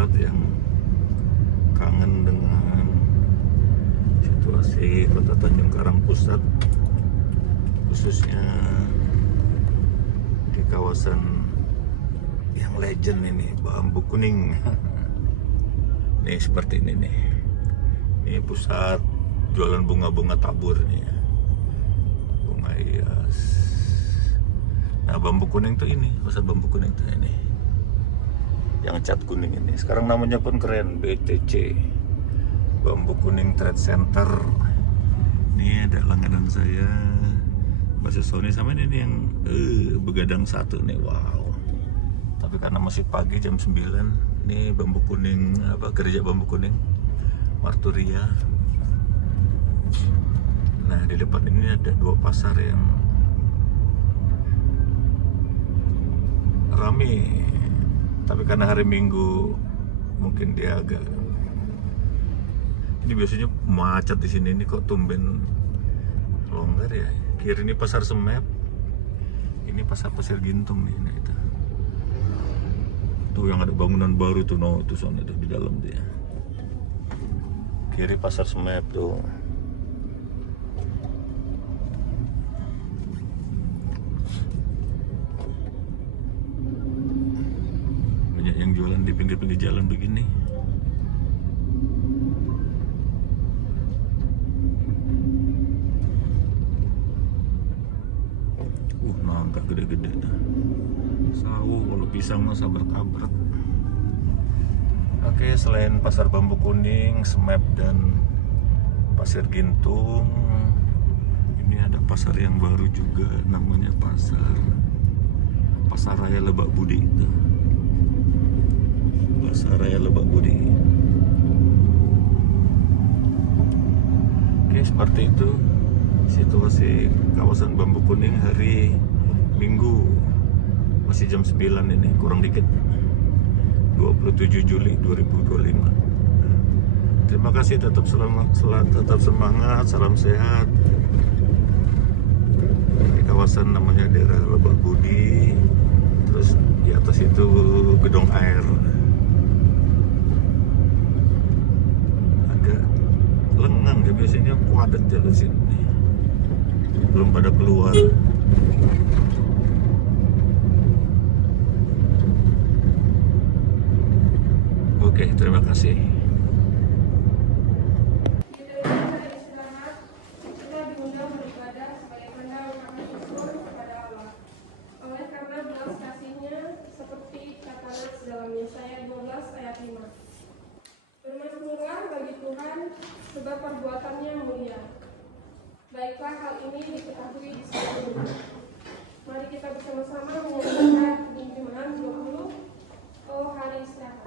buat yang kangen dengan situasi Kota Tanjung Karang Pusat, khususnya di kawasan yang legend ini, Bambu Kuning. Nih seperti ini nih. Ini pusat jualan bunga-bunga tabur nih ya. Bunga hias. Nah, Bambu Kuning tuh ini, pusat Bambu Kuning tuh ini. Yang cat kuning ini. Sekarang namanya pun keren, BTC. Bambu Kuning Trade Center. Ini ada langganan saya. Bakso Sony sama ini yang begadang satu nih, wow. Tapi karena masih pagi jam 9, ini Bambu Kuning, gereja Bambu Kuning Marturia. Nah, di depan ini ada dua pasar yang rame. Tapi karena hari Minggu mungkin dia agak, ini biasanya macet di sini, ini kok tumben longgar ya. Kiri ini pasar Semep, ini pasar Pasir Gintung nih. Nah, itu tuh yang ada bangunan baru tuh, no, itu sana tuh di dalam dia. Kiri pasar Semep tuh. Banyak yang jualan di pinggir-pinggir jalan begini. Nangka gede-gede. Sawu, kalau pisang mah sabar-kabar. Oke, selain pasar Bambu Kuning, Semep dan Pasir Gintung, ini ada pasar yang baru juga, namanya Pasar Raya Lebak Budi. Pasar Raya Lebak Budi. Oke, seperti itu situasi kawasan Bambu Kuning hari Minggu. Masih jam 9 ini, kurang dikit. 27 Juli 2025. Terima kasih, tetap semangat, salam sehat. Di kawasan namanya daerah Lebak Budi. Terus di atas itu Gedong Air. Agak lengang ya, biasanya padat jalan sini. Belum pada keluar. Oke, terima kasih. Oleh karena belas kasihnya seperti kata Nas dalam Yesaya 12 ayat 5. Bermasmurlah bagi Tuhan sebab perbuatannya mulia. Baiklah hal ini diketahui di seluruh dunia. Mari kita bersama-sama menyanyikan penghimpunan 20, Oh Hari Istirahat.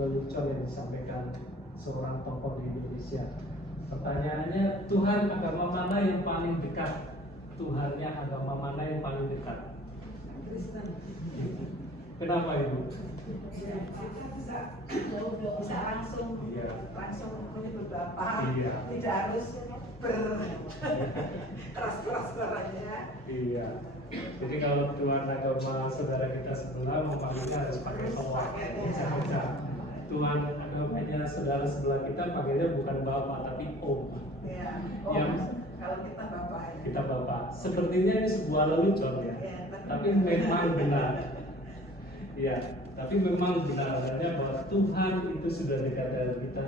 lelucon yang disampaikan seorang tokoh di Indonesia. Pertanyaannya, Tuhan agama mana yang paling dekat? Tuhannya agama mana yang paling dekat? Kristen. Kenapa Ibu? Ya, kita bisa langsung menyebut Bapak. Iya. Tidak harus keras-keras suaranya. Iya. Jadi kalau Tuhan agama saudara kita sebelah memanggilnya harus pakai toa. Bisa. Tuhan agamanya saudara sebelah kita panggilnya bukan Bapak tapi Om. Ya. Yang Kalau kita Bapak. Ya. Kita Bapak. Sepertinya ini sebuah lelucon ya. Tapi memang benar. Ya, tapi memang benar adanya bahwa Tuhan itu sudah dekat dengan kita,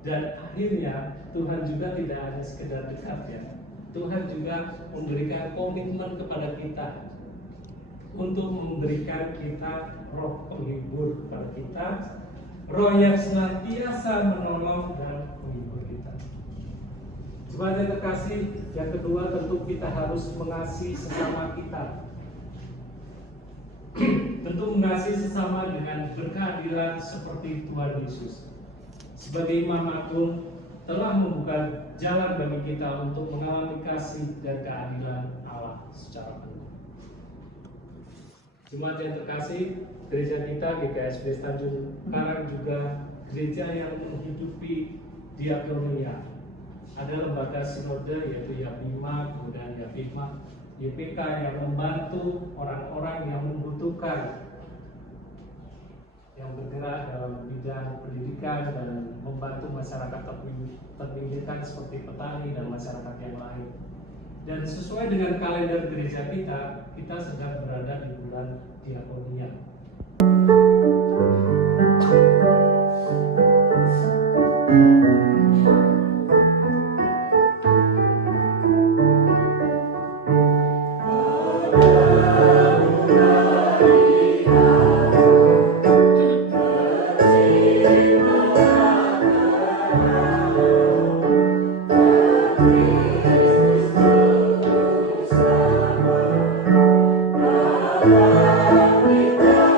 dan akhirnya Tuhan juga tidak hanya sekedar dekat ya. Tuhan juga memberikan komitmen kepada kita untuk memberikan kita roh penghibur kepada kita, roh yang senantiasa menolong dan menghibur kita. Jemaat yang terkasih, yang kedua tentu kita harus mengasihi sesama kita. Tentu mengasihi sesama dengan berkeadilan seperti Tuhan Yesus. Sebagai Imam Agung telah membuka jalan bagi kita untuk mengalami kasih dan keadilan Allah secara penuh. Jemaat yang terkasih, gereja kita GKSB Tanjung Karang juga gereja yang menghidupi diakonia. Ada lembaga sinode yaitu YAPIMA, kemudian YAPIMA, YPK yang membantu orang-orang yang membutuhkan, yang bergerak dalam bidang pendidikan dan membantu masyarakat terpinggirkan seperti petani dan masyarakat yang lain. Dan sesuai dengan kalender gereja kita sedang berada di bulan diakonia. Kita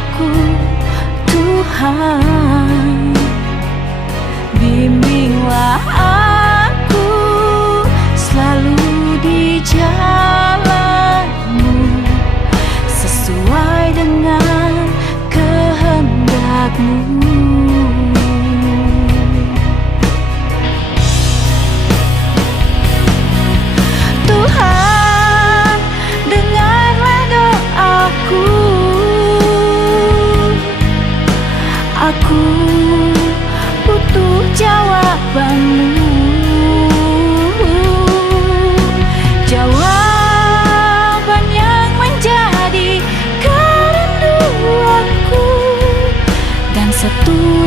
aku, Tuhan. Bimbinglah aku selalu di jalan-Mu, sesuai dengan kehendak-Mu. Tuhan, dengarlah doaku. Aku butuh jawaban-Mu, jawaban yang menjadi kerinduanku dan satu